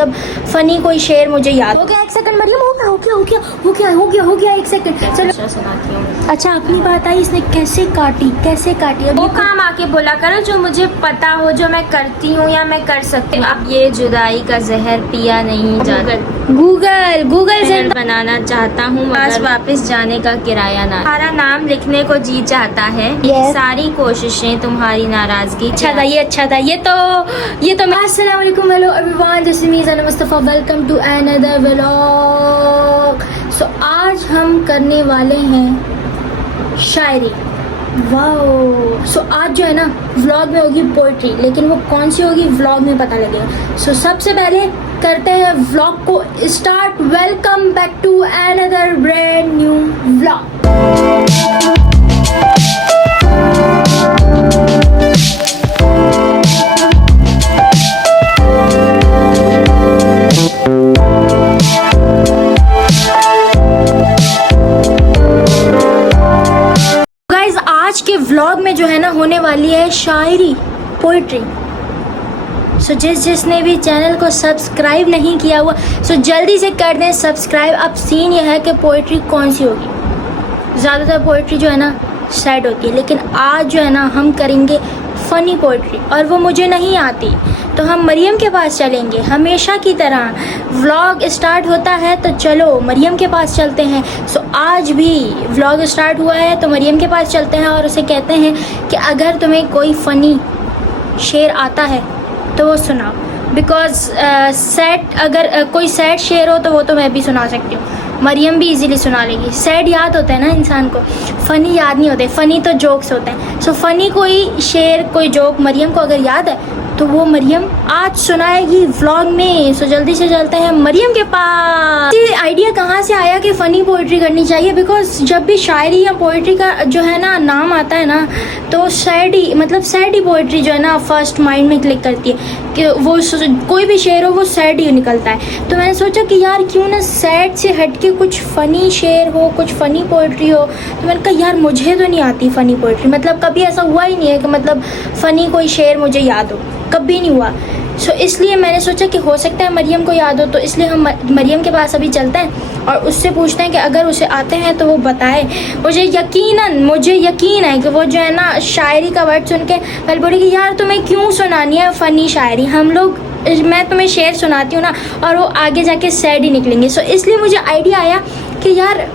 तब फनी कोई शेर मुझे याद हो गया। एक सेकंड मरियम, हो गया एक सेकंड। चलो सुनाती हूँ। अच्छा अपनी बात आई, इसने कैसे काटी वो काम आके बोला करो जो मुझे पता हो, जो मैं करती हूँ या मैं कर सकती हूँ। अब ये जुदाई का जहर पिया नहीं जाता। गूगल से बनाना चाहता हूँ मगर वापस जाने का किराया ना। तुम्हारा नाम लिखने को जी चाहता है। Yes. सारी कोशिशें तुम्हारी नाराजगी। अच्छा था ये तो अस्सलाम वालेकुम, hello everyone, this is me Zana Mustafa, welcome to another vlog. So आज हम करने वाले हैं शायरी। वाओ। सो आज जो है ना व्लॉग में होगी पोइट्री, लेकिन वो कौन सी होगी व्लॉग में पता लगेगा। सो सबसे पहले करते हैं व्लॉग को start. Welcome back to another brand new vlog. आज के व्लॉग में जो है ना होने वाली है शायरी, पोइट्री। सो जिसने भी चैनल को सब्सक्राइब नहीं किया हुआ सो जल्दी से कर दें सब्सक्राइब। अब सीन यह है कि पोइट्री कौन सी होगी। ज़्यादातर पोइट्री जो है ना सैड होती है, लेकिन आज जो है ना हम करेंगे फ़नी पोइट्री, और वो मुझे नहीं आती तो हम मरियम के पास चलेंगे। हमेशा की तरह व्लॉग स्टार्ट होता है तो चलो मरियम के पास चलते हैं। सो आज भी व्लॉग स्टार्ट हुआ है तो मरियम के पास चलते हैं और उसे कहते हैं कि अगर तुम्हें कोई फ़नी शेर आता है तो वो सुनाओ। बिकॉज सैड अगर कोई सैड शेर हो तो वो तो मैं भी सुना सकती हूँ, मरियम भी इजीली सुना लेगी। सैड याद होता है ना इंसान को, फ़नी याद नहीं होते। फ़नी तो जोक्स होते हैं। सो फ़नी कोई शेर कोई जोक मरियम को अगर याद है तो वो मरियम आज सुनाएगी व्लॉग में। सो जल्दी से चलते हैं मरियम के पास। ये आइडिया कहाँ से आया कि फ़नी पोइट्री करनी चाहिए? बिकॉज जब भी शायरी या पोइट्री का जो है ना नाम आता है ना तो सैड ही पोइट्री जो है ना फर्स्ट माइंड में क्लिक करती है कि वो कोई भी शेर हो वो सैड ही निकलता है। तो मैंने सोचा कि यार क्यों ना सैड से हटके कुछ फ़नी शेर हो, कुछ फ़नी पोइट्री हो। तो मैंने कहा यार मुझे तो नहीं आती फ़नी पोइट्री, मतलब कभी ऐसा हुआ ही नहीं है कि मतलब फ़नी कोई शेर मुझे याद हो, कभी नहीं हुआ। सो इसलिए मैंने सोचा कि हो सकता है मरियम को याद हो, तो इसलिए हम मरियम के पास अभी चलते हैं और उससे पूछते हैं कि अगर उसे आते हैं तो वो बताए। मुझे यकीन है कि वो जो है ना शायरी का वर्ड सुन के पहले बोलेगी यार तुम्हें क्यों सुनानी है फ़नी शायरी, मैं तुम्हें शेर सुनाती हूँ ना, और वो आगे जाके सैड ही निकलेंगे। सो इसलिए मुझे आइडिया आया कि यार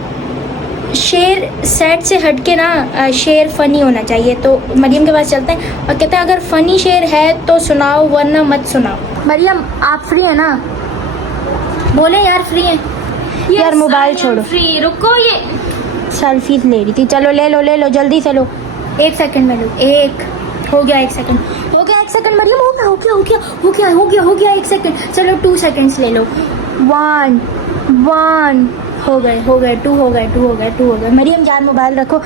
शेर सैड से हट के ना शेर फ़नी होना चाहिए। तो मरियम के पास चलते हैं और कहते हैं अगर फ़नी शेर है तो सुनाओ वरना मत सुनाओ। मरियम आप फ्री है ना? बोले यार फ्री है। यार मोबाइल छोड़ो, फ्री रुको, ये सेल्फी ले रही थी। चलो ले लो जल्दी से लो। एक सेकंड में लो। हो गया एक सेकंड मरियम, हो गया एक सेकंड। चलो 2 सेकंड्स ले लो। 1 हो गए 2 हो गए। मरियम यार मोबाइल रखो।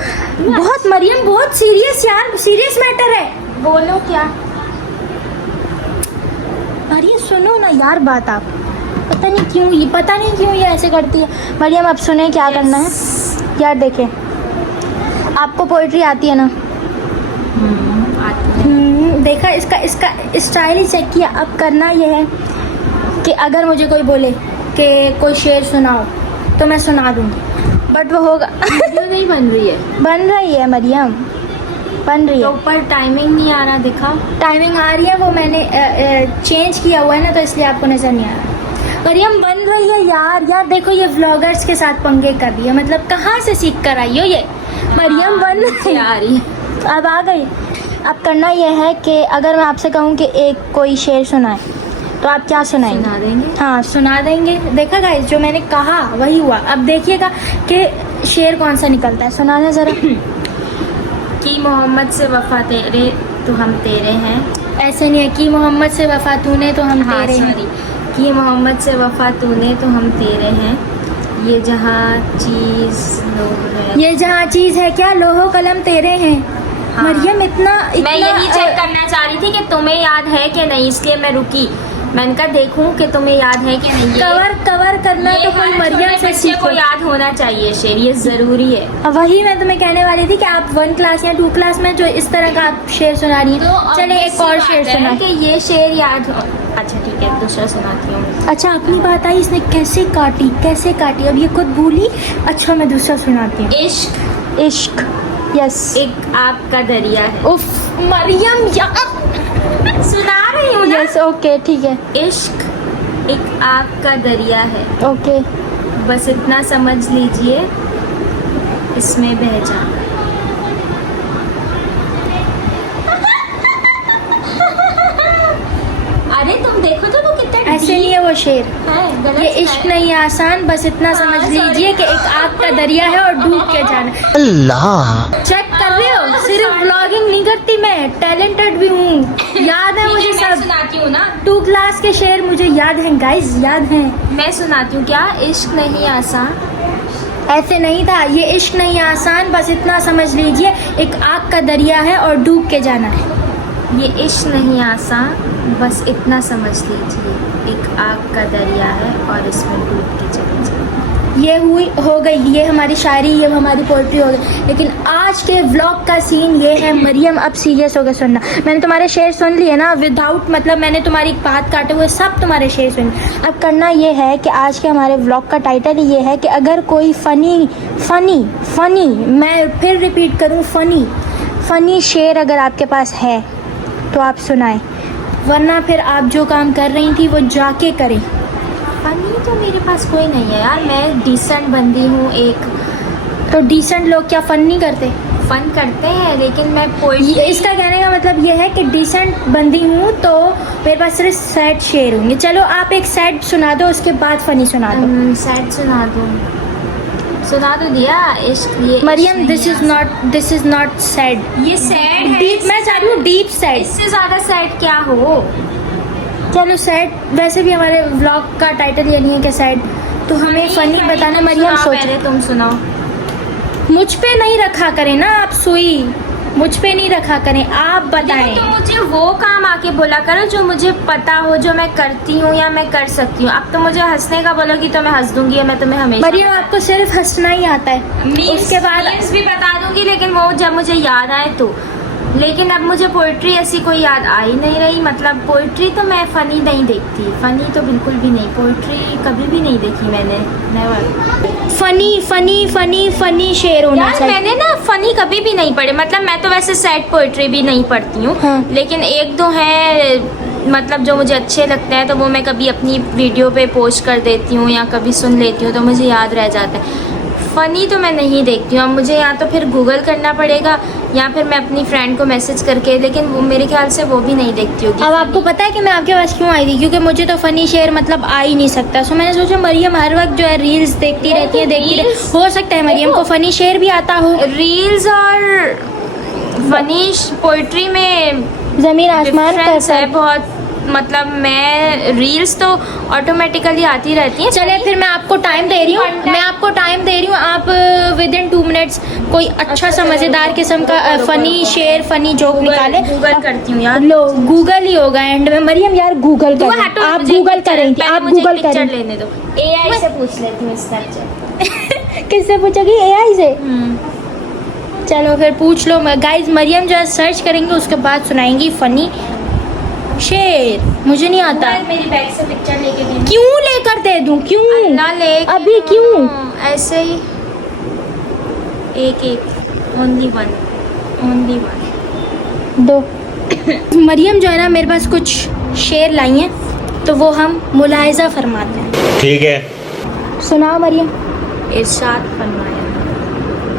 बहुत सीरियस मैटर है। बोलो क्या? मरियम सुनो ना यार बात। आप पता नहीं क्यों ये ऐसे करती है। मरियम अब सुने क्या करना है यार। देखें आपको पोइट्री आती है ना? देखा इसका स्टाइल ही चेक किया। अब करना ये है कि अगर मुझे कोई बोले कि कोई शेर सुनाओ तो मैं सुना दूंगी, बट वो होगा वीडियो नहीं बन रही है मरियम, बन रही है। तो ऊपर टाइमिंग नहीं आ रहा, दिखा टाइमिंग आ रही है, वो मैंने चेंज किया हुआ है ना तो इसलिए आपको नजर नहीं आ रहा। मरियम बन रही है यार देखो ये व्लॉगर्स के साथ पंगे कर रही है, मतलब कहाँ से सीख कर आई हो ये। मरियम बन रही आ रही है, अब आ गई। अब करना यह है कि अगर मैं आपसे कहूँ कि एक कोई शेर सुनाए तो आप क्या सुनाएंगे? सुना देंगे। हाँ सुना देंगे। देखा गाइस जो मैंने कहा वही हुआ। अब देखिएगा कि शेर कौन सा निकलता है। सुनाना जरा। कि मोहम्मद से वफा तेरे तो हम तेरे हैं। ऐसे नहीं है कि मोहम्मद से वफा तूने तो हम तेरे हैं। कि मोहम्मद से वफा तूने तो हम तेरे हैं। ये जहाँ चीज़ है क्या लोहो कलम तेरे हैं। हाँ। मरियम इतना मैं यही चेक करना चाह रही थी कि तुम्हें याद है कि नहीं, इसलिए मैं रुकी। मैंने कहा देखूं कि तुम्हें याद है कि नहीं। कवर करना तो कोई मरियम से सीखो। को याद होना चाहिए शेर, ये जरूरी है। वही मैं तुम्हें कहने वाली थी कि आप 1 क्लास या 2 क्लास में जो इस तरह का आप शेर सुना रही हैं। तो चले एक और शेर सुना कि ये शेर याद हो। अच्छा ठीक है, दूसरा सुनाती हूँ। अच्छा अपनी बात आई, इसने कैसे काटी अब ये खुद भूली। अच्छा मैं दूसरा सुनाती हूँ। इश्क यस एक आग का दरिया है। उफ मरियम यार, सुना रही हूँ ना। यस ओके ठीक है इश्क एक आग का दरिया है, ओके। बस इतना समझ लीजिए इसमें बह जाना। अरे तुम देखो तो वो कितना ऐसे नहीं है वो शेर। है, गलत ये इश्क है। नहीं है आसान, बस इतना समझ हाँ, लीजिए sorry। कि एक आग का दरिया है और डूब के जाना। अल्लाह चेक कर रहे हो, सिर्फ व्लॉगिंग नहीं करती मैं, टैलेंटेड भी हूँ। याद है मुझे ठीक है, मैं सब। सुनाती हूँ ना। 2 क्लास के शेर मुझे याद हैं गाइस, याद हैं। मैं सुनाती हूँ क्या। इश्क नहीं आसान, ऐसे नहीं था, ये इश्क नहीं आसान, बस इतना समझ लीजिए एक आग का दरिया है और डूब के जाना है। ये इश्क नहीं आसान, बस इतना समझ लीजिए एक आग का दरिया है और इसमें डूब के चले जाए। ये हो गई, ये हमारी शायरी, ये हमारी पोइट्री हो गई। लेकिन आज के व्लॉग का सीन ये है। मरियम अब सीरियस होकर सुनना। मैंने तुम्हारे शेर सुन लिए ना, विदाउट मतलब मैंने तुम्हारी बात काटे हुए सब तुम्हारे शेर सुन लिए। अब करना ये है कि आज के हमारे व्लॉग का टाइटल ये है कि अगर कोई फनी मैं फिर रिपीट करूँ, फनी शेर अगर आपके पास है तो आप सुनाएं, वरना फिर आप जो काम कर रही थी वो जाके करें। फनी तो मेरे पास कोई नहीं है यार, मैं डिसेंट बंदी हूँ। एक तो डिसेंट लोग क्या फन नहीं करते? फन करते हैं, लेकिन मैं पोइट्री। इसका कहने का मतलब ये है कि डिसेंट बंदी हूँ तो मेरे पास सिर्फ सैड शेर होंगे। चलो आप एक सैड सुना दो, उसके बाद फनी सुना दो। सैड सुना दो दिया। इश्क ये Maryam this is not sad, ये सैड है। डीप। मैं चाह रही हूँ डीप सैड। इससे ज्यादा सैड क्या हो। चलो सैड, वैसे भी हमारे व्लॉग का टाइटल ये नहीं है कि सैड, तो हमें फनी बताना। मरियम सोच, पहले तुम सुनाओ। मुझ पे नहीं रखा करें ना आप सुई, मुझ पे नहीं रखा करें, आप बताएं। तो मुझे वो काम आके बोला करो जो मुझे पता हो, जो मैं करती हूँ या मैं कर सकती हूँ। अब तो मुझे हंसने का बोलोगी तो मैं हंस दूंगी, या मैं तुम्हें हमेशा। मरियम आपको सिर्फ हंसना ही आता है, उसके बाद मीम्स भी बता दूंगी, लेकिन वो जब मुझे याद आए तो। लेकिन अब मुझे पोइट्री ऐसी कोई याद आ ही नहीं रही। मतलब पोइट्री तो मैं फनी नहीं देखती, फनी तो बिल्कुल भी नहीं। पोइट्री कभी भी नहीं देखी मैंने, नेवर। फनी शेर होना यार चाहिए। मैंने ना फनी कभी भी नहीं पढ़े। मतलब मैं तो वैसे सैड पोइट्री भी नहीं पढ़ती हूँ, हाँ। लेकिन एक दो हैं मतलब जो मुझे अच्छे लगते हैं, तो वो मैं कभी अपनी वीडियो पे पोस्ट कर देती हूँ या कभी सुन लेती हूँ तो मुझे याद रह जाता है। फ़नी तो मैं नहीं देखती हूँ। अब मुझे या तो फिर गूगल करना पड़ेगा या फिर मैं अपनी फ्रेंड को मैसेज करके, लेकिन वो मेरे ख्याल से वो भी नहीं देखती होगी। अब आपको पता है कि मैं आपके पास क्यों आई थी? क्योंकि मुझे तो फनी शेयर मतलब आ ही नहीं सकता। सो मैंने सोचा मरियम हर वक्त जो है रील्स देखती रहती है, हो सकता है मरियम को फनी शेयर भी आता हो। रील्स और फनी पोइट्री में जमीन आसमान का डिफरेंस है असर। बहुत। मतलब मैं रील्स तो ऑटोमेटिकली आती रहती हैं। चले फिर मैं आपको टाइम दे रही हूँ, आप विद इन 2 मिनट्स कोई अच्छा सा मजेदार किस्म का फनी शेयर, फनी जोक निकाले। गूगल करती हूँ यार। लो गूगल ही होगा एंड में। मरियम यार गूगल तू करें, हटो, आप मुझे गूगल पिक्चर- करें, पहले आप मुझे गूगल पिक्चर करें। लेने दो। एआई से पूछ लेती हूँ स्नैपचैट। किससे पूछोगी? एआई से। चलो फिर पूछ लो। गाइस मरियम जो है सर्च करेंगे, उसके बाद सुनाएंगी फनी शेर। मुझे नहीं आता। मेरी बैग से पिक्चर लेके दे। क्यों लेकर दे दूं? क्यों ना ले अभी क्यों? ऐसे ही एक ओनली वन दो। मरियम जो है ना मेरे पास कुछ शेर लाई हैं, तो वो हम मुलाहिजा फरमाते हैं। ठीक है। सुनाओ मरियम। इरशाद फरमाया।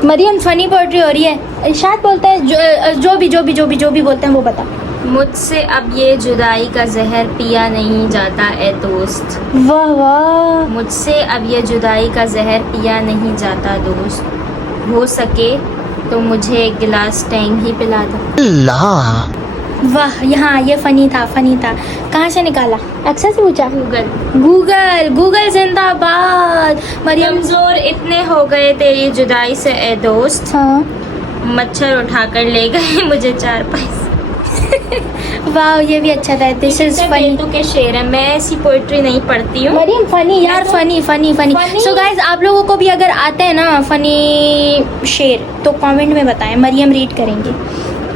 मरियम फनी पोइट्री हो रही है। इरशाद बोलता है जो भी बोलते हैं वो बता। मुझसे अब ये जुदाई का जहर पिया नहीं जाता ए दोस्त। वाह वाह। मुझसे अब ये जुदाई का जहर पिया नहीं जाता दोस्त। हो सके तो मुझे एक गिलास टैंग ही पिला दो। अल्लाह वाह, यहाँ ये फनी था। कहाँ से निकाला? अक्सर से पूछा। गूगल जिंदाबाद। मरियम कमजोर इतने हो गए तेरी जुदाई से ए दोस्त, हाँ। मच्छर उठाकर ले गए मुझे 4 पैसे। वाह ये भी अच्छा था। This is funny. बेतु के शेर है। मैं ऐसी पोइट्री नहीं पढ़ती हूँ। मरियम फनी यार, फनी। सो गाइज आप लोगों को भी अगर आते हैं ना फनी शेर तो कमेंट में बताएं, मरियम रीड करेंगे।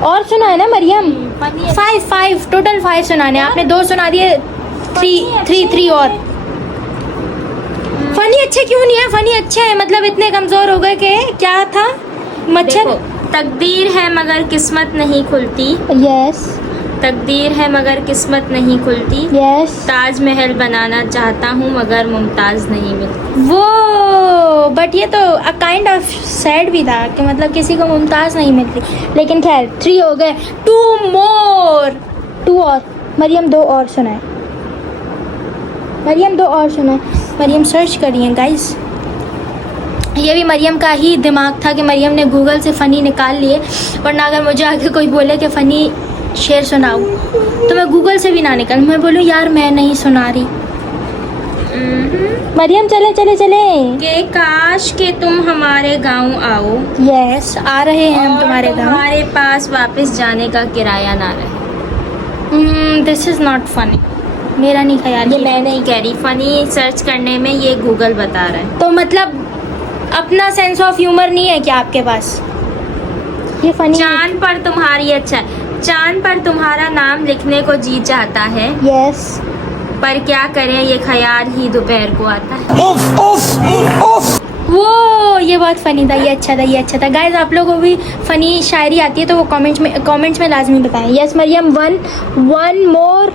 और सुना है ना मरियम? फनी है। 5 टोटल 5 सुनाने। आपने 2 सुना दिए, थ्री और फनी अच्छे क्यों नहीं है? फनी अच्छे है, मतलब इतने कमजोर हो गए कि क्या था मच्छर। देखो, तकदीर है मगर किस्मत नहीं खुलती, यस तकदीर है मगर किस्मत नहीं खुलती, यस ताजमहल बनाना चाहता हूँ मगर मुमताज नहीं मिलती। वो बट ये तो काइंड ऑफ सैड भी था कि मतलब किसी को मुमताज नहीं मिलती। लेकिन खैर 3 हो गए, 2 और मरियम 2 और सुनाए, मरियम 2 और सुनाए। मरियम सर्च करी है गाइस, ये भी मरियम का ही दिमाग था कि मरियम ने गूगल से फ़नी निकाल लिए, वरना अगर मुझे आगे कोई बोले कि फ़नी शेर सुनाओ तो मैं गूगल से भी ना निकल, मैं बोलूँ यार मैं नहीं सुना रही। मरियम चले चले चले। कि काश के तुम हमारे गांव आओ, यस आ रहे हैं हम और तुम्हारे गाँव। तुम्हारे पास वापस जाने का किराया ना रहे। दिस इज़ नॉट फनी, मेरा नहीं ख्याल। ये मैं नहीं कह रही, फनी सर्च करने में ये गूगल बता रहा है। तो मतलब अपना सेंस ऑफ ह्यूमर नहीं है क्या आपके पास? ये फनी। चांद पर तुम्हारी, अच्छा, चांद पर तुम्हारा नाम लिखने को जी चाहता है, यस पर क्या करें ये ख्याल ही दोपहर को आता है। वो ये बहुत फनी था, ये अच्छा था, ये अच्छा था। गाइस आप लोगों को भी फनी शायरी आती है तो वो कमेंट्स में लाजमी बताएं। Yes Maryam, one more.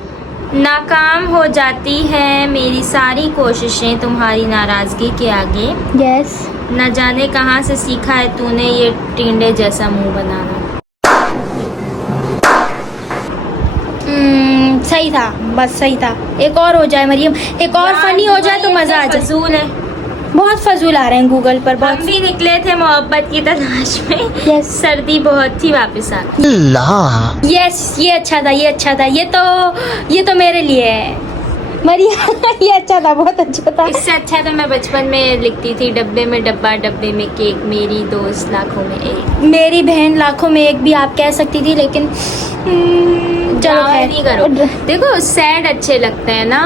नाकाम हो जाती है मेरी सारी कोशिशें तुम्हारी नाराजगी के आगे, यस न जाने कहाँ से सीखा है तूने ये टिंडे जैसा मुंह बनाना। सही था, बस सही था। एक और हो जाए मरियम, एक और फनी हो जाए तो मज़ा आ जाए। फजूल है, बहुत फजूल आ रहे हैं गूगल पर हम बहुत। भी निकले थे मोहब्बत की तलाश में, Yes. सर्दी बहुत थी वापस आ गई। ला यस ये अच्छा था, ये अच्छा था, ये तो मेरे लिए है मरियम। ये अच्छा था, बहुत अच्छा था। इससे अच्छा तो मैं बचपन में लिखती थी, डब्बे में डब्बा डब्बे में केक, मेरी दोस्त लाखों में एक, मेरी बहन लाखों में एक भी आप कह सकती थी, लेकिन चलो गावा खैर। नहीं करो। देखो सैड अच्छे लगते हैं ना,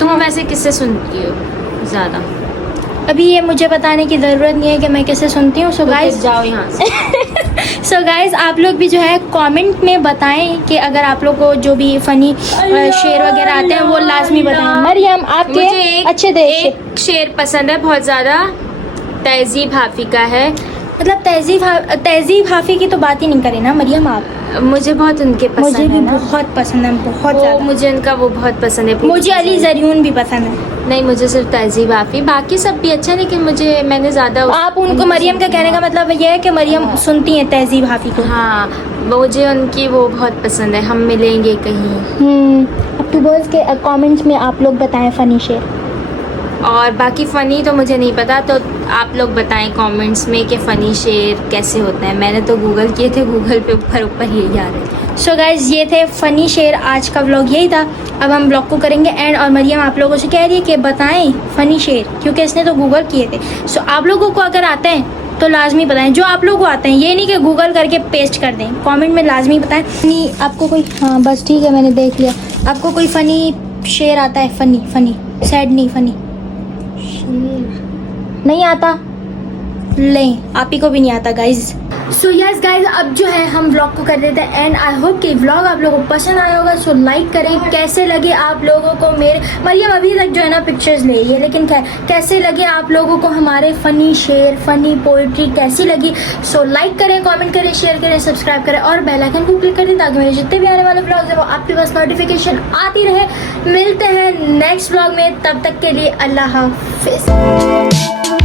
तुम वैसे किससे सुनती हो ज्यादा? अभी ये मुझे बताने की ज़रूरत नहीं है कि मैं किसे सुनती हूँ। सो तो गाइस फिर जाओ यहाँ से। सो गाइस आप लोग भी जो है कमेंट में बताएं कि अगर आप लोग को जो भी फनी शेर वगैरह आते हैं वो लाजमी बताएं। मरियम आपके मुझे अच्छे देश एक शेर पसंद है बहुत ज्यादा, तहजीब हाफी का है। मतलब तहजीब हाफी की तो बात ही नहीं करें ना मरियम आप। मुझे बहुत उनके पसंद मुझे भी है ना। बहुत पसंद है, बहुत वो ज़्यादा। मुझे उनका वो बहुत पसंद है। मुझे अली जरियून भी पसंद है। नहीं, मुझे सिर्फ तहजीब हाफी, बाकी सब भी अच्छा, लेकिन मैंने ज्यादा आप उनको, मरियम का कहने का मतलब ये है कि मरियम सुनती हैं तहजीब हाफी को। हाँ, मुझे उनकी वो बहुत पसंद है, हम मिलेंगे कहीं। अक्टूबर्स के कमेंट्स में आप लोग बताएं फनी शेर। और बाकी फ़नी तो मुझे नहीं पता, तो आप लोग बताएं कमेंट्स में कि फ़नी शेर कैसे होते हैं। मैंने तो गूगल किए थे, गूगल पे ऊपर यही आ रहे थे। सो गाइज ये थे फ़नी शेर, आज का व्लॉग यही था। अब हम व्लॉग को करेंगे एंड, और मरियम आप लोगों से कह रही है कि बताएं फ़नी शेर, क्योंकि इसने तो गूगल किए थे। सो आप लोगों को अगर आते हैं तो लाजमी बताएं, जो आप लोगों को आते हैं, ये नहीं कि गूगल करके पेस्ट कर दें, कमेंट में लाजमी बताएं। फ़नी आपको कोई, हाँ बस ठीक है मैंने देख लिया, आपको कोई फ़नी शेर आता है? फ़नी सैड नहीं, फ़नी नहीं आता, लें आप ही को भी नहीं आता गाइज। सो यस गाइज अब जो है हम व्लॉग को कर देते हैं एंड आई होप कि व्लॉग आप लोगों को पसंद आया होगा। सो लाइक करें। कैसे लगे आप लोगों को मेरे, मरियम अभी तक जो है ना पिक्चर्स ले रही है, लेकिन कैसे लगे आप लोगों को हमारे फ़नी शेर, फ़नी पोइट्री कैसी लगी? सो लाइक करें, कमेंट करें, शेयर करें, सब्सक्राइब करें और बेल आइकन को क्लिक करें ताकि मेरे जितने भी आने वाले व्लॉग्स हैं वो आपके पास नोटिफिकेशन आती रहे। मिलते हैं नेक्स्ट व्लॉग में, तब तक के लिए अल्लाह हाफिज़।